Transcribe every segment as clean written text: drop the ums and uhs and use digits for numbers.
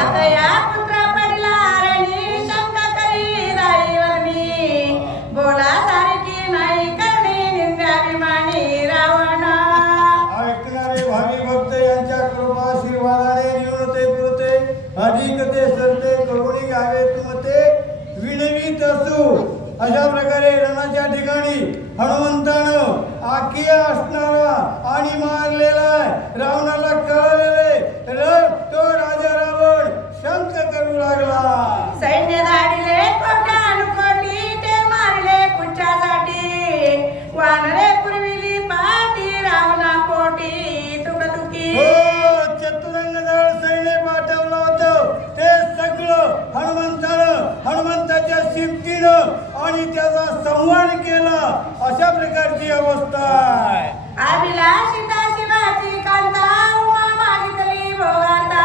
आता या पुत्रा पडला रणी शंका करी दैवनी बोला सारखी नाही करणे निंद्याभिमानी रावण ऐकणारे भावी भक्त यांच्या कृपा आशीर्वादाने निवडते पुरते अधिक ते सरते करुणी घ्यावे तुमते विनवीत असू. अशा प्रकारे रणाच्या ठिकाणी हनुमंतानं आखिया असणारा आणि मारलेला रावणाला कळलेले तो राजा रावण शंक करू लागला. सैन्य धाडिले कोट्यानुकोटी ते मारले पुच्छासाठी वानरे पुरविली पाठी रावणा पोटी तुकतुकी. हो चतुरंग दळ सैन्य पाठवलं होतं ते सगळं हनुमंताच्या शिफ्टीनं आणि त्याचा संहार केला. अशा प्रकारची अवस्था आहे. अभिलाषिता शिवाची कांता उमा मागितली भोगाता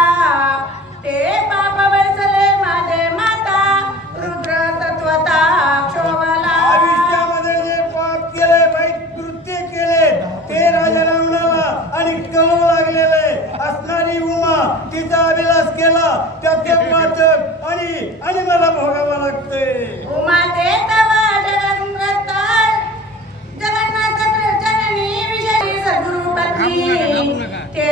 ते पाप वैसले माझे माता रुद्र तत्वता क्षोभला. आयुष्यामध्ये जे पाप केले वाईट कृत्य केले ते राजा रावणाला आणि कळू लागलेले असणारी उमा तिचा अभिलाष केला त्याचे पाचक आणि मला भोगावं लागते. उमा ते तव जगन्नाथ जननी विषयी सद्गुरु पत्नी ते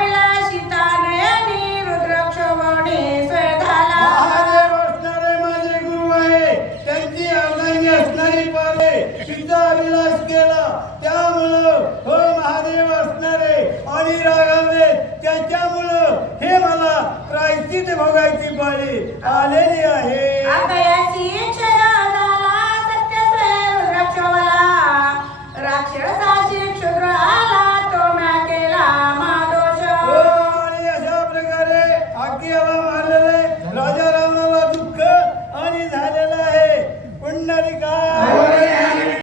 विलासिता नयनी रुद्र क्षोभणे सोय झाला. महादेव असणारे माझे गुरु आहे त्यांची अर्धांगी असणारी पाले तिचा अभिलाष केला त्यामुळं हो महादेव असणारे आणि रागावले त्याच्यामुळं हे मला प्रायश्चित भोगायची पाळी आलेली आहे. अभयाची क्षय झाला सत्य स्वय रुद्र क्षोभला राक्षसाची क्षुद्र आला तो म्या केला महादोष. आणि अशा प्रकारे आज्ञाला मारलेले राजा रावणाला दुःख आणि झालेलं आहे. पुंडलिका